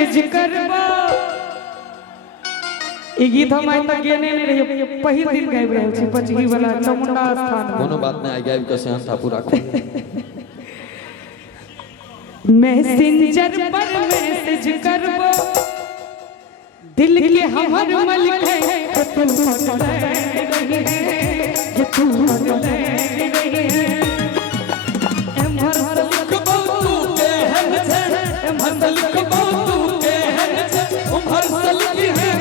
message करबो ई गीत हम आइ तक गेने नहीं रही पहिल दिन गाबि रहल छी पचही वाला चामुंडा स्थान कोनो बात नहीं आइ गाबि के सेहन था पूरा मैसेंजर पर मैसेज करबो दिल के हमर मलिक है कि तू मन ले रही है कि तू मन ले रही है एमहर लिखबो तू के हन छे एमहर लिखबो तू के हन छे उमहर लिखी है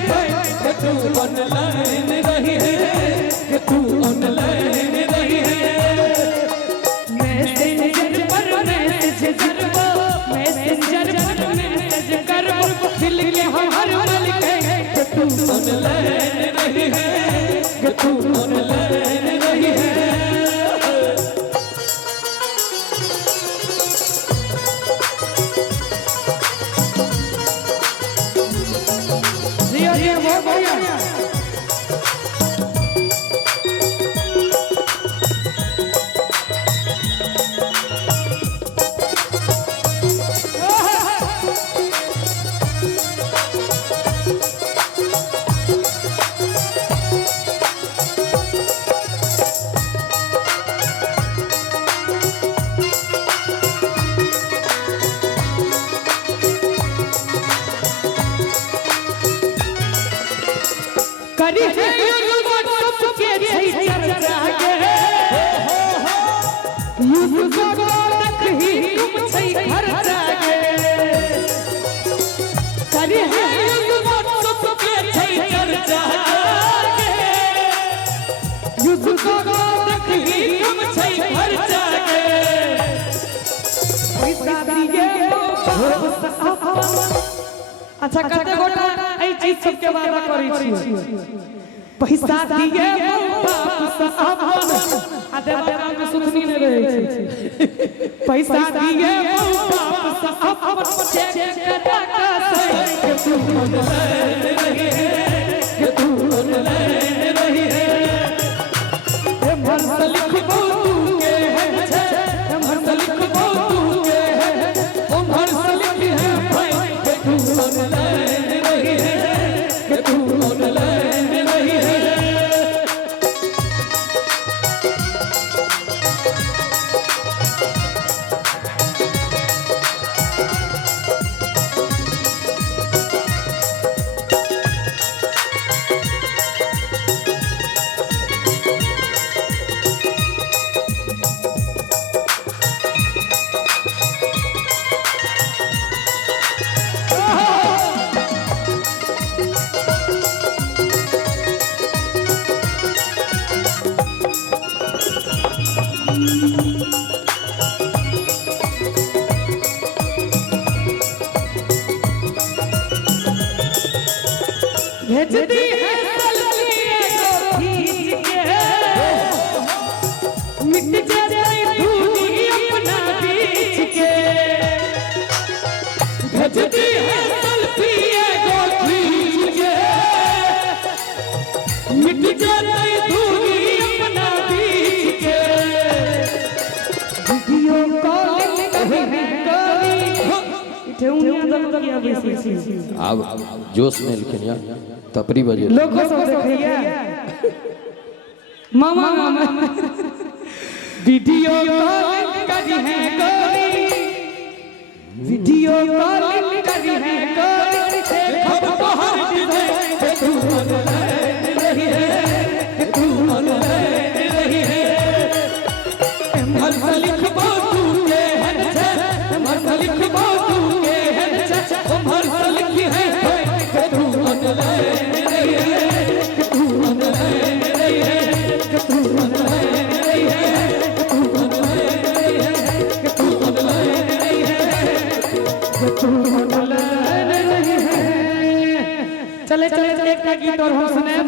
कि तू मन ले रही है कि तू मन ले रही है मैसेंजर पर मैसेज करबो मैसेंजर पर मैसेज करबो दिल के हमर मलिक है कि तू मन ले रही है कि तू मन ले रही है ये बहुत बढ़िया करी है व्हाट्सएप के चर्चा के यूट्यूब को देखही तुम छै घर जाके करी है व्हाट्सएप के चर्चा के यूट्यूब को देखही तुम छै घर जाके पैसा दिए अच्छा कते गोटा ए चीज सब के वादा करै छी पैसा दिए वापस अपन आ देवता में सुखनी नहीं रहे छी पैसा दिए वापस अपन चेक टाका से कि तू मन ले रही है कि तू मन ले रही है ए मन से लिखबो तू के है छे ए मन से लिखबो तू के है ओ मन से लिखी है भाई कि तू मन ले रही है कि तू मन ले रही है भेजती है सलसिया को खींच के मिट जाए दूरी अपना बीच के भेजती है सलसिया को खींच के मिट जाए दूरी अपना बीच के वीडियो कॉल कभी करी अब जोश में लिखिन यार तपरी बजे लोगों सब देखिए मामा मामा वीडियो कॉल करी है करी वीडियो कॉल करी है करी खब बाहर दे कि तू मन ले रही है कि तू मन ले रही है मन से लिखबो तू के है मन से लिखबो तू के है मन से लिखी है कि तू मन ले रही है कि तू मन ले रही है कि तू मन ले रही है कि तू मन ले रही है कि तू मन ले रही है कि तू मन ले रही है चले चले एक गीत और हम सुनाएं